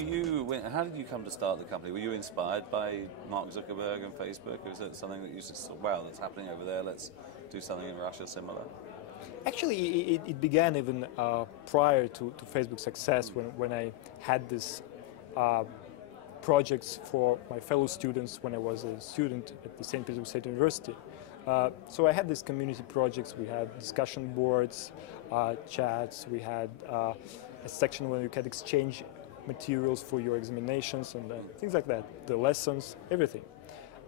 how did you come to start the company? Were you inspired by Mark Zuckerberg and Facebook? Or was it something that you just thought, wow, that's happening over there, let's do something in Russia similar? Actually, it began even prior to Facebook's success when I had this projects for my fellow students when I was a student at the St. Petersburg State University. So I had these community projects. We had discussion boards, chats. We had a section where you could exchange materials for your examinations and things like that, the lessons, everything.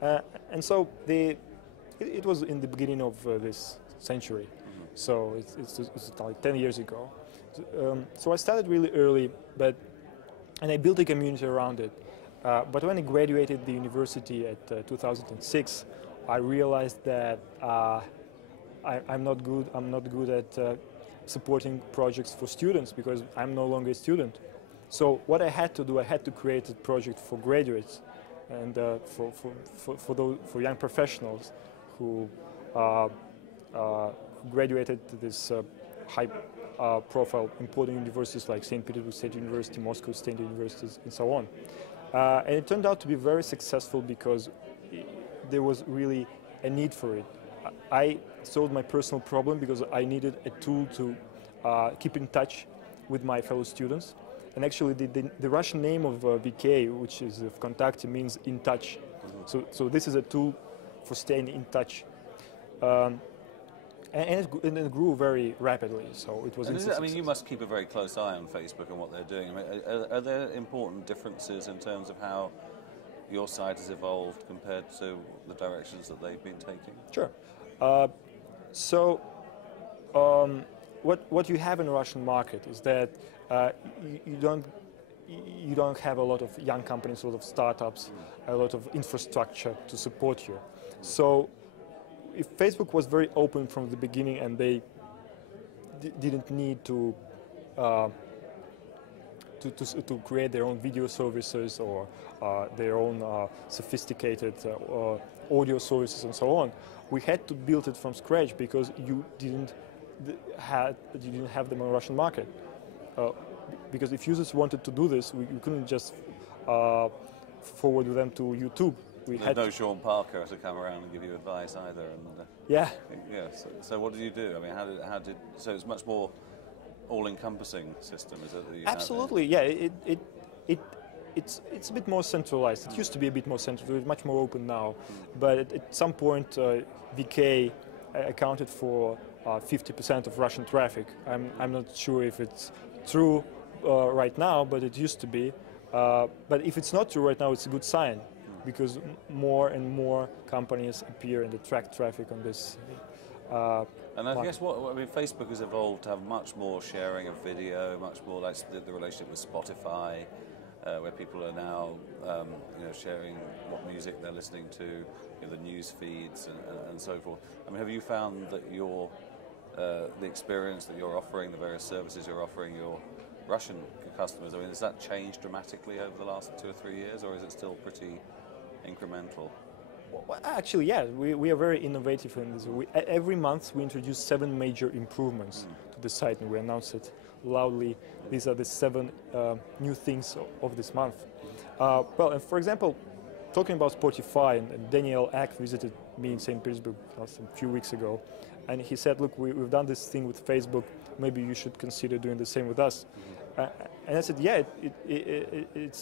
And so it was in the beginning of this century. So it's like 10 years ago. So I started really early, and I built a community around it. But when I graduated the university at 2006, I realized that I'm not good at supporting projects for students because I'm no longer a student. So what I had to do, I had to create a project for graduates and for young professionals who graduated to this high-profile important universities like St. Petersburg State University, Moscow State Universities, and so on. And it turned out to be very successful because there was really a need for it. I solved my personal problem because I needed a tool to keep in touch with my fellow students. And actually the Russian name of VK, which is Vkontakte, means in touch. So this is a tool for staying in touch. And it grew very rapidly, so it was. I mean, you must keep a very close eye on Facebook and what they're doing. I mean, are there important differences in terms of how your site has evolved compared to the directions that they've been taking? Sure. What you have in the Russian market is that you don't have a lot of young companies, a lot of startups, a lot of infrastructure to support you. So if Facebook was very open from the beginning and they didn't need to create their own video services or their own sophisticated audio services and so on, we had to build it from scratch because you didn't have them on the Russian market. Because if users wanted to do this, we couldn't just forward them to YouTube. There's no Sean Parker to come around and give you advice either. And, yeah. So what did you do? I mean, so it's much more all-encompassing system, is it? That you Absolutely, yeah. It's a bit more centralized. It used to be a bit more centralized. It's much more open now. But at some point, VK accounted for 50% of Russian traffic. I'm not sure if it's true right now, but it used to be. But if it's not true right now, it's a good sign, because more and more companies appear and attract traffic on this. And I guess Facebook has evolved to have much more sharing of video, much more like the relationship with Spotify, where people are now sharing what music they're listening to, the news feeds and so forth. I mean, have you found that the experience that you're offering, the various services you're offering your Russian customers, I mean, has that changed dramatically over the last 2 or 3 years, or is it still pretty incremental? Well, actually, yeah, we are very innovative in this. Every month we introduce 7 major improvements to the site, and we announce it loudly. These are the 7 new things of this month. Well, and for example, talking about Spotify, and Daniel Ek visited me in St. Petersburg a few weeks ago, and he said, look, we've done this thing with Facebook, maybe you should consider doing the same with us. And I said, yeah, it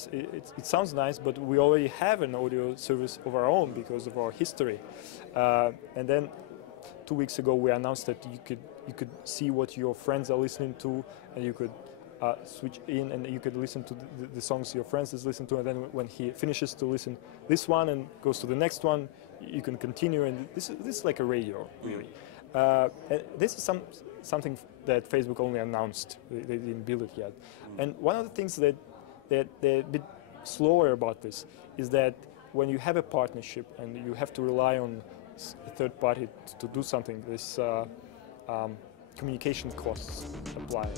sounds nice, but we already have an audio service of our own because of our history. And then 2 weeks ago, we announced that you could see what your friends are listening to, and you could switch in, and you could listen to the songs your friends is listening to, and then when he finishes to listen this one and goes to the next one, you can continue. And this is like a radio, really. This is something that Facebook only announced. They didn't build it yet. And one of the things that they're a bit slower about this is that when you have a partnership and you have to rely on a third party to do something, this communication costs apply.